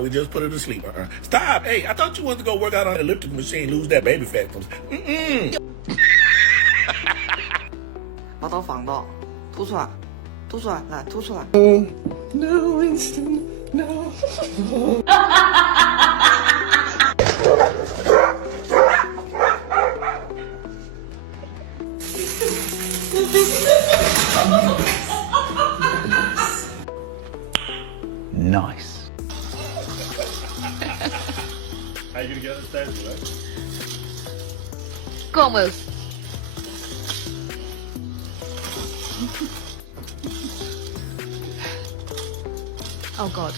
We just put her to sleep. Stop. Hey, I thought you wanted to go work out on the elliptical machine, lose that baby fat. 把刀反到，凸出来，凸出来，来凸出来。No instant, no. Nice. How you gonna get upstairs, right? ¿Cómo es? Oh God.